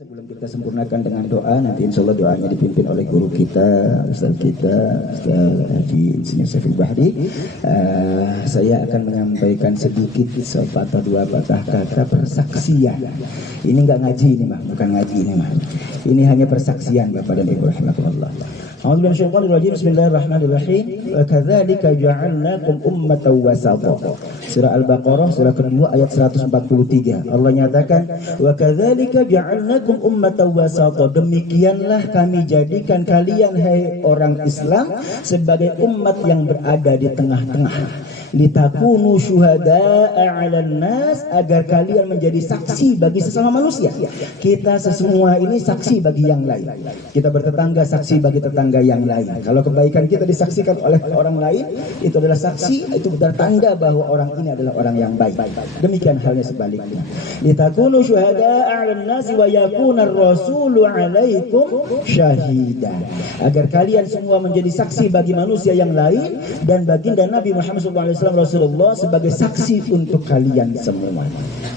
Sebelum kita sempurnakan dengan doa, nanti insya Allah doanya dipimpin oleh guru kita, Ustaz kita, Ustaz Haji Insinyur Syafil Bahri. Saya akan menyampaikan sedikit sepatah dua patah kata persaksian. Ini enggak ngaji ini mah, bukan ngaji ini mah. Ini hanya persaksian Bapak dan Ibu rahimakumullah. A'udzu billahi minasyaitonir rajim. Bismillahirrahmanirrahim. Wa kadzalika ja'alnakum ummatan wasata. Surah Al-Baqarah surah kedua ayat 143. Allah nyatakan wa kadzalika ja'alnakum ummatan wasata. Demikianlah kami jadikan kalian hai orang Islam sebagai umat yang berada di tengah-tengah. Litakunu syuhada'a 'alan nas, agar kalian menjadi saksi bagi sesama manusia. Kita semua ini saksi bagi yang lain. Kita bertetangga saksi bagi tetangga yang lain. Kalau kebaikan kita disaksikan oleh orang lain, itu adalah saksi, itu bertanda bahwa orang ini adalah orang yang baik. Demikian halnya sebaliknya. Litakunu syuhada'a 'alan nas wa yakuna ar-rasulu 'alaikum syahida. Agar kalian semua menjadi saksi bagi manusia yang lain, dan baginda Nabi Muhammad SAW Rasulullah sebagai saksi untuk kalian semua.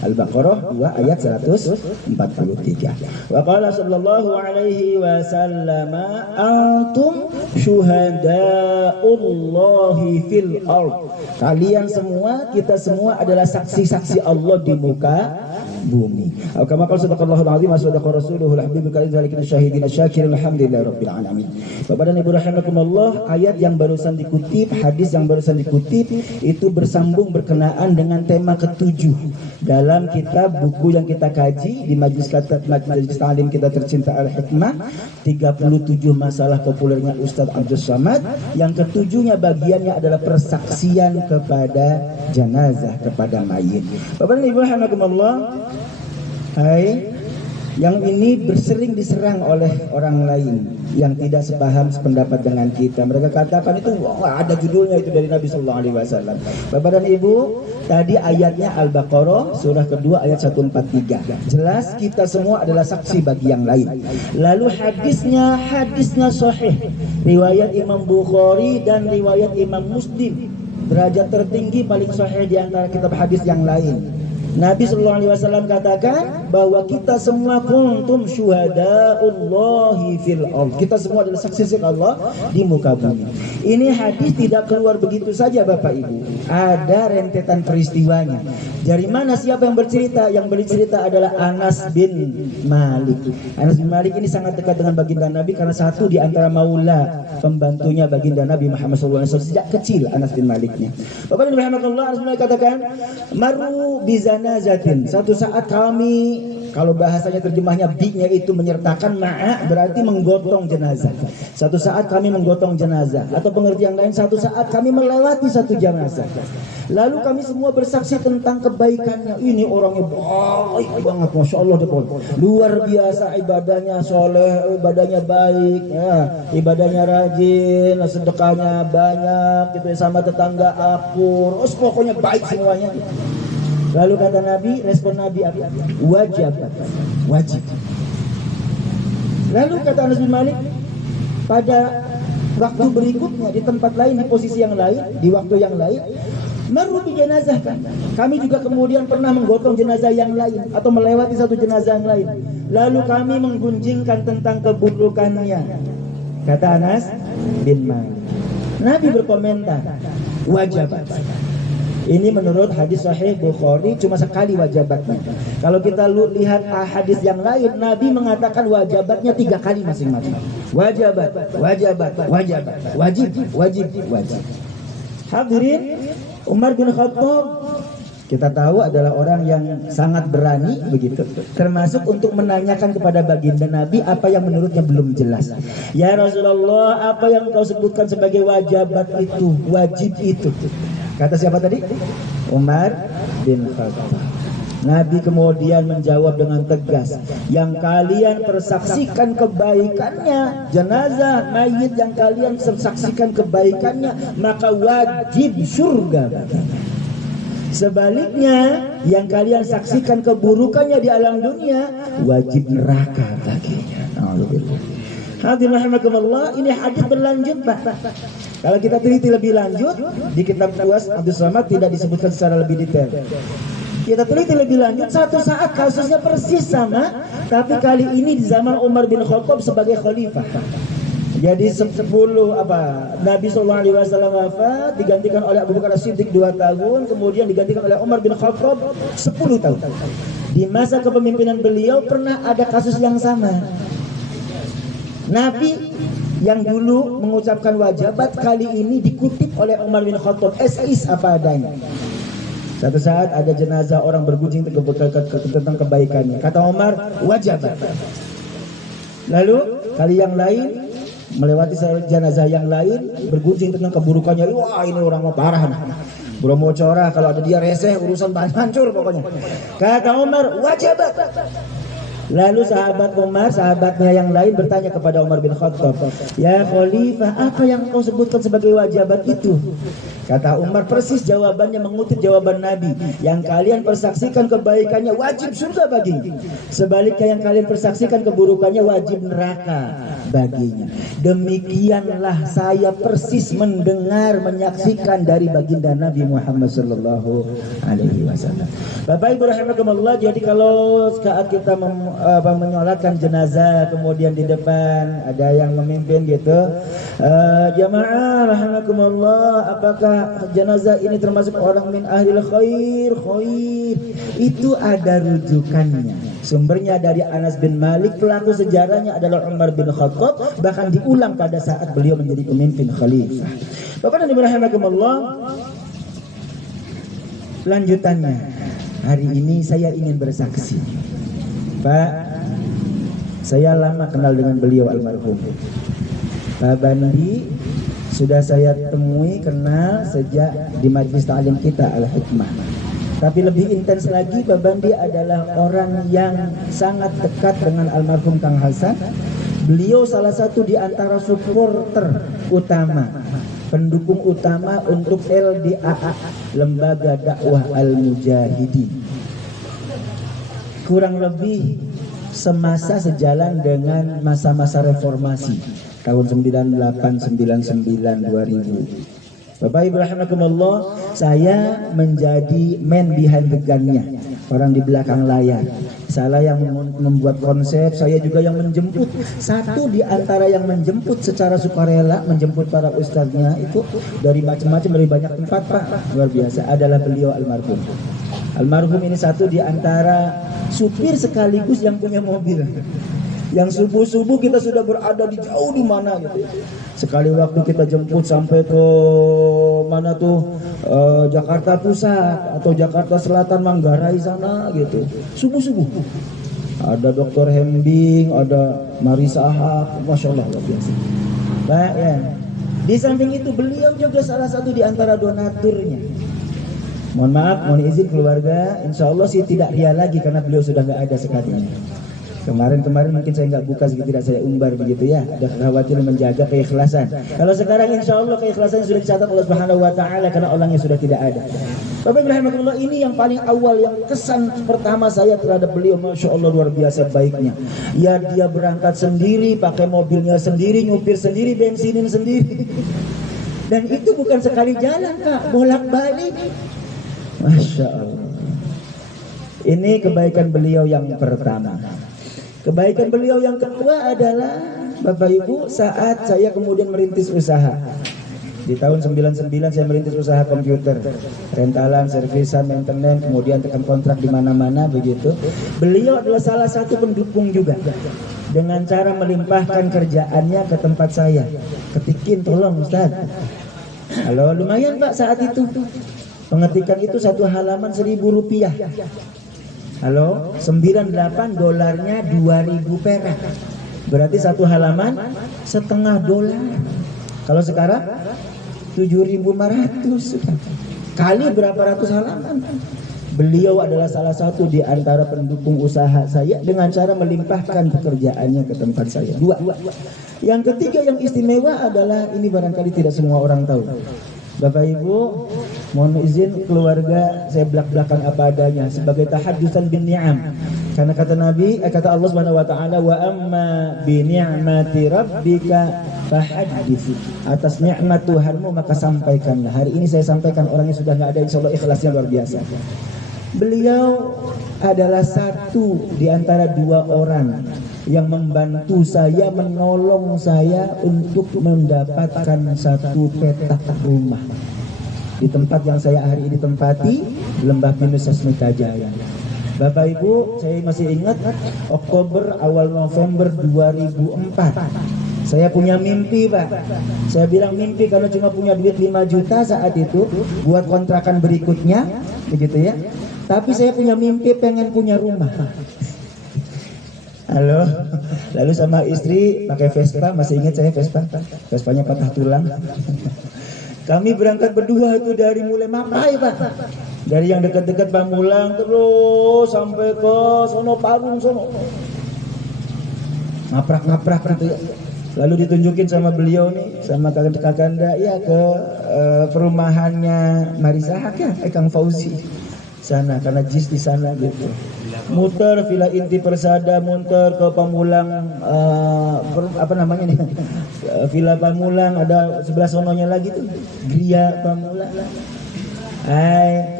Al-Baqarah 2 ayat 143. Wa qala sallallahu alaihi wasallam antum syuhada'ullahi fil ard. Kalian semua, kita semua adalah saksi-saksi Allah di muka bumi. Kama qala sadaqallahu al-azim wa sadaqa rasuluhu al-habib kalim zalikin syahidina syakirin alhamdulillahirabbil alamin. Bapak dan Ibu rahimakumullah, ayat yang barusan dikutip, hadis yang barusan dikutip itu bersambung berkenaan dengan tema ketujuh dalam kitab buku yang kita kaji di majelis ta'lim kita tercinta Al-Hikmah, 37 masalah populernya Ustaz Abdul Samad. Yang ketujuhnya bagiannya adalah persaksian kepada jenazah, kepada mayit. Bapak dan Ibu rahimakumullah, yang ini bersering diserang oleh orang lain yang tidak sepaham sependapat dengan kita. Mereka katakan itu ada judulnya itu dari Nabi Sallallahu Alaihi Wasallam. Bapak dan Ibu, tadi ayatnya Al-Baqarah surah kedua ayat 143. Jelas kita semua adalah saksi bagi yang lain. Lalu hadisnya sahih, riwayat Imam Bukhari dan riwayat Imam Muslim, derajat tertinggi paling sahih di antara kitab hadis yang lain. Nabi Sallallahu Alaihi Wasallam katakan bahwa kita semua kuntum syuhada'ullahi fil ard. Kita semua adalah saksi Allah di muka bumi. Ini hadis tidak keluar begitu saja Bapak Ibu. Ada rentetan peristiwanya. Dari mana, siapa yang bercerita? Yang bercerita adalah Anas bin Malik. Anas bin Malik ini sangat dekat dengan baginda Nabi karena satu di antara maula pembantunya baginda Nabi Muhammad SAW sejak kecil, Anas bin Maliknya. Bapak dan rahmatullah, Anas bin Malik katakan, maru bizanazatin. Satu saat kami, kalau bahasanya terjemahnya bi-nya itu menyertakan ma'a, berarti menggotong jenazah. Satu saat kami menggotong jenazah, atau pengertian lain, satu saat kami melewati satu jenazah. Lalu kami semua bersaksi tentang kebaikannya. Ini orangnya baik banget, masya Allah, luar biasa ibadahnya, soleh, ibadahnya baik, ya, ibadahnya rajin, sedekahnya banyak, gitu, sama tetangga akur, pokoknya baik semuanya. Lalu kata Nabi, respon Nabi apa? Wajib. Lalu kata Anas bin Malik, pada waktu berikutnya di tempat lain, di posisi yang lain, di waktu yang lain, merupi jenazah kan. Kami juga kemudian pernah menggotong jenazah yang lain atau melewati satu jenazah yang lain. Lalu kami menggunjingkan tentang keburukannya. Kata Anas bin Malik. Nabi berkomentar, wajabat. Ini menurut hadis sahih Bukhari cuma sekali wajabatnya. Kalau kita lihat hadis yang lain, Nabi mengatakan wajabatnya 3 kali masing-masing. Wajabat, wajib. Hadirin, Umar bin Khattab kita tahu adalah orang yang sangat berani begitu, termasuk untuk menanyakan kepada baginda Nabi apa yang menurutnya belum jelas. Ya Rasulullah, apa yang kau sebutkan sebagai wajabat itu, wajib itu? Kata siapa tadi? Umar bin Khattab. Nabi kemudian menjawab dengan tegas, yang kalian persaksikan kebaikannya, jenazah mayit yang kalian persaksikan kebaikannya, maka wajib surga. Sebaliknya, yang kalian saksikan keburukannya di alam dunia, wajib neraka baginya. Hadirin rahimakumullah, ini hadis berlanjut Pak. Kalau kita teliti lebih lanjut di kitab Tuas Abdul Samad tidak disebutkan secara lebih detail. Kita teliti lebih lanjut, satu saat kasusnya persis sama, tapi kali ini di zaman Umar bin Khattab sebagai khalifah. Jadi 10 Nabi SAW wafat, digantikan oleh Abu Bakar As-Siddiq 2 tahun, kemudian digantikan oleh Umar bin Khattab 10 tahun. Di masa kepemimpinan beliau pernah ada kasus yang sama. Nabi yang dulu mengucapkan wajibat kali ini dikutip oleh Umar bin Khattab is apa adanya. Satu saat ada jenazah orang bergunjing tentang kebaikannya. Kata Umar, wajibat. Lalu kali yang lain melewati jenazah yang lain bergunjing tentang keburukannya. Wah, ini orang mau parah nih. Belum mau corah, kalau ada dia reseh urusan hancur pokoknya. Kata Umar, wajibat. Lalu sahabat Umar, sahabatnya yang lain bertanya kepada Umar bin Khattab, ya Khalifah, apa yang kau sebutkan sebagai wajibat itu? Kata Umar, persis jawabannya mengutip jawaban Nabi, yang kalian persaksikan kebaikannya wajib surga baginya, sebaliknya yang kalian persaksikan keburukannya wajib neraka baginya. Demikianlah saya persis mendengar, menyaksikan dari baginda Nabi Muhammad sallallahu alaihi wasallam. Bapak Ibu rahimakumullah, jadi kalau saat kita menyolatkan jenazah, kemudian di depan ada yang memimpin gitu, jamaah rahimakumullah, apakah jenazah ini termasuk orang min ahlil khair? Itu ada rujukannya. Sumbernya dari Anas bin Malik, pelaku sejarahnya adalah Umar bin Khattab, bahkan diulang pada saat beliau menjadi pemimpin khalifah. Bapak dan Ibu rahimakumullah, lanjutannya hari ini saya ingin bersaksi. Pak, saya lama kenal dengan beliau almarhum Pak Bandi. Sudah saya temui, kenal sejak di majlis ta'lim kita Al-Hikmah. Tapi lebih intens lagi, Pak Bandi adalah orang yang sangat dekat dengan almarhum Kang Hasan. Beliau salah satu di antara supporter utama, pendukung utama untuk LDAA, Lembaga Dakwah Al-Mujahidin. Kurang lebih semasa sejalan dengan masa-masa reformasi tahun 98, 99, 2000. Bapak Ibu rahimakumullah, saya menjadi man behind the gun-nya, orang di belakang layar. Saya yang membuat konsep, saya juga yang menjemput. Satu di antara yang menjemput secara sukarela, menjemput para ustadznya itu dari macam-macam, dari banyak tempat, Pak. Luar biasa, adalah beliau almarhum. Almarhum ini satu di antara supir sekaligus yang punya mobil. Yang subuh-subuh kita sudah berada di jauh di mana gitu. Sekali waktu kita jemput sampai ke mana tuh, Jakarta Pusat atau Jakarta Selatan, Manggarai sana gitu. Subuh-subuh. Ada Dr. Hembing, ada Marisa Ahak, Masya Allah luar biasa. Nah, ya. Di samping itu beliau juga salah satu di antara donaturnya. Mohon maaf, mohon izin keluarga, insya Allah sih tidak ria lagi karena beliau sudah nggak ada sekalinya. Kemarin mungkin saya nggak buka, tidak saya umbar begitu ya. Ada kekhawatiran menjaga keikhlasan. Kalau sekarang insya Allah keikhlasannya sudah dicatat Allah Subhanahu Wa Taala karena orangnya sudah tidak ada. Bapak Ibu rahimakumullah, ini yang paling awal, yang kesan pertama saya terhadap beliau, Masya Allah luar biasa baiknya. Ya, dia berangkat sendiri, pakai mobilnya sendiri, nyupir sendiri, bensinin sendiri. Dan itu bukan sekali jalan, Kak, bolak-balik. Masya Allah. Ini kebaikan beliau yang pertama. Kebaikan beliau yang kedua adalah, Bapak Ibu, saat saya kemudian merintis usaha. Di tahun 99 saya merintis usaha komputer, rentalan, servisan, maintenance, kemudian tekan kontrak di mana-mana begitu. Beliau adalah salah satu pendukung juga, dengan cara melimpahkan kerjaannya ke tempat saya. Ketikin, tolong Ustaz. Halo, lumayan Pak saat itu. Pengetikan itu satu halaman 1.000 rupiah. Halo, 98 dolarnya 2.000 perak. Berarti satu halaman setengah dolar. Kalau sekarang 7.500 kali berapa ratus halaman. Beliau adalah salah satu di antara pendukung usaha saya dengan cara melimpahkan pekerjaannya ke tempat saya. Dua. Yang ketiga yang istimewa adalah, ini barangkali tidak semua orang tahu. Bapak Ibu, mohon izin keluarga, saya belak-belakan apa adanya sebagai tahaddusan bin ni'am. Karena kata Nabi, kata Allah Subhanahu wa taala, wa amma bi ni'mati rabbika fahaddits. Atas nikmat Tuhanmu maka sampaikanlah. Hari ini saya sampaikan, orangnya sudah enggak ada, insyaallah ikhlasnya luar biasa. Beliau adalah satu di antara dua orang yang membantu saya, menolong saya untuk mendapatkan satu petak rumah di tempat yang saya hari ini tempati, Lembah Pinus Sasmitajaya. Bapak Ibu, saya masih ingat Oktober awal November 2004. Saya punya mimpi, Pak. Saya bilang mimpi kalau cuma punya duit 5 juta saat itu buat kontrakan berikutnya, begitu ya. Tapi saya punya mimpi pengen punya rumah. Halo. Lalu sama istri pakai Vespa, masih ingat saya Vespa? Vespanya patah tulang. Kami berangkat berdua itu dari mulai Mapai, Pak. Dari yang dekat-dekat Pamulang terus sampai ke sono Parung sono. Ngaprak-ngaprak gitu ya. Lalu ditunjukin sama beliau nih, sama kakanda ya ke perumahannya Marisa Hak ya, Kang Fauzi sana, karena JIS di sana gitu. Muter Villa Inti Persada, muter ke Pamulang, apa namanya nih, Villa Pamulang, ada sebelah sononya lagi tuh Gria Pamulang.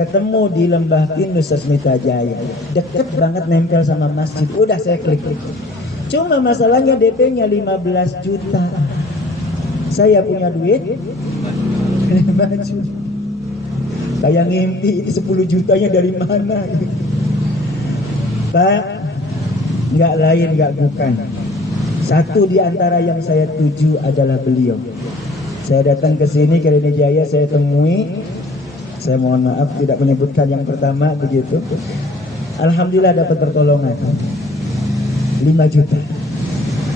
Ketemu di Lembah Pinus Sasmitajaya, deket banget, nempel sama masjid. Udah saya klik. Cuma masalahnya DP-nya 15 juta. Saya punya duit 5 juta. Kayak ngimpi, ini 10 jutanya dari mana? Pak, nggak lain nggak bukan. Satu di antara yang saya tuju adalah beliau. Saya datang ke sini ke Jaya, saya temui. Saya mohon maaf tidak menyebutkan yang pertama begitu. Alhamdulillah dapat pertolongan 5 juta.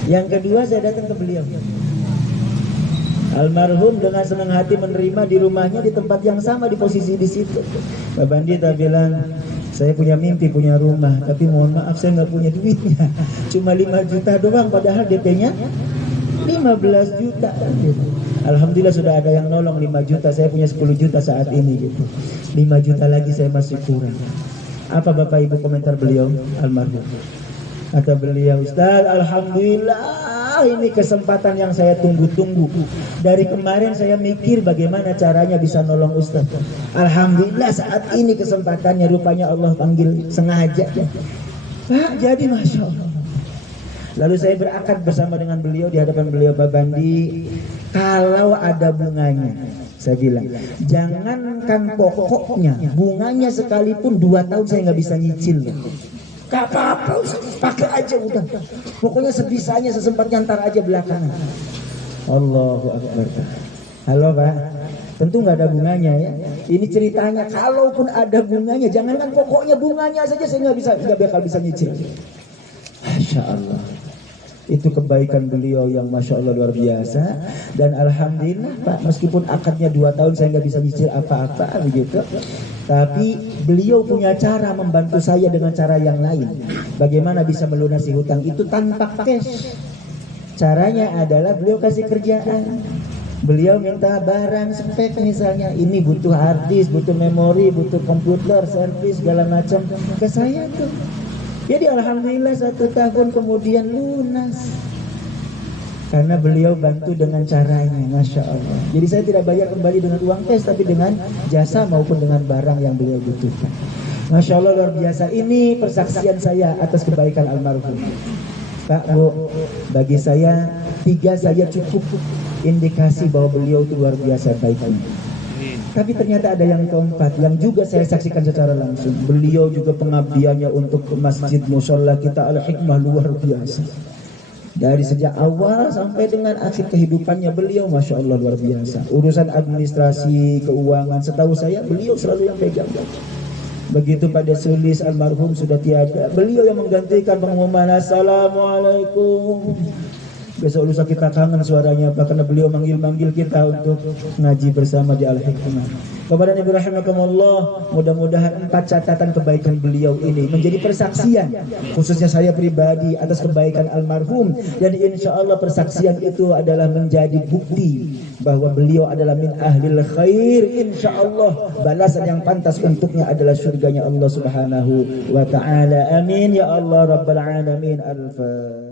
Yang kedua saya datang ke beliau. Almarhum dengan senang hati menerima di rumahnya di tempat yang sama, di posisi di situ. Pak Bandita bilang, saya punya mimpi punya rumah, tapi mohon maaf saya nggak punya duitnya. Cuma 5 juta doang, padahal DP-nya 15 juta. Alhamdulillah sudah ada yang nolong 5 juta. Saya punya 10 juta saat ini gitu. 5 juta lagi saya masih kurang. Apa Bapak Ibu komentar beliau almarhum? Kata beliau, Ustaz, alhamdulillah ini kesempatan yang saya tunggu-tunggu. Dari kemarin saya mikir bagaimana caranya bisa nolong Ustaz. Alhamdulillah saat ini kesempatannya, rupanya Allah panggil sengaja. Pak, jadi Masya Allah. Lalu saya berakad bersama dengan beliau di hadapan beliau, Pak Bandi, kalau ada bunganya, saya bilang, jangankan pokoknya, bunganya sekalipun 2 tahun saya nggak bisa nyicil. Gak apa-apa, pakai aja udah. Pokoknya sebisanya, sesempatnya ntar aja belakangan. Allahu Akbar. Halo Pak, tentu nggak ada bunganya ya. Ini ceritanya, kalaupun ada bunganya, jangankan pokoknya, bunganya saja saya nggak bakal bisa nyicil. Masya Allah. Itu kebaikan beliau yang Masya Allah luar biasa. Dan Alhamdulillah Pak, meskipun akadnya 2 tahun saya nggak bisa nyicil apa-apa begitu, tapi beliau punya cara membantu saya dengan cara yang lain. Bagaimana bisa melunasi hutang itu tanpa cash? Caranya adalah beliau kasih kerjaan. Beliau minta barang spek, misalnya ini butuh hard disk, butuh memori, butuh komputer, servis segala macam, ke saya tuh. Jadi alhamdulillah 1 tahun kemudian lunas. Karena beliau bantu dengan caranya, Masya Allah. Jadi saya tidak bayar kembali dengan uang cash, tapi dengan jasa maupun dengan barang yang beliau butuhkan. Masya Allah luar biasa. Ini persaksian saya atas kebaikan almarhum. Pak, Bu, bagi saya 3 saja cukup indikasi bahwa beliau itu luar biasa baiknya. Tapi ternyata ada yang keempat yang juga saya saksikan secara langsung. Beliau juga pengabdiannya untuk masjid musholla kita Al-Hikmah luar biasa. Dari sejak awal sampai dengan akhir kehidupannya beliau Masya Allah luar biasa. Urusan administrasi, keuangan, setahu saya beliau selalu yang pegang. Begitu pada Sulis almarhum sudah tiada, beliau yang menggantikan pengumuman Assalamualaikum. Besok lusa kita kangen suaranya Pak, karena beliau manggil-manggil kita untuk ngaji bersama di Al-Hikmah. Kepada Nabi rahimakumullah, mudah-mudahan 4 catatan kebaikan beliau ini menjadi persaksian, khususnya saya pribadi, atas kebaikan almarhum. Dan insya Allah persaksian itu adalah menjadi bukti bahwa beliau adalah min ahlil khair. Insya Allah balasan yang pantas untuknya adalah surganya Allah subhanahu wa ta'ala. Amin ya Allah rabbal alamin. Al-Fatihah.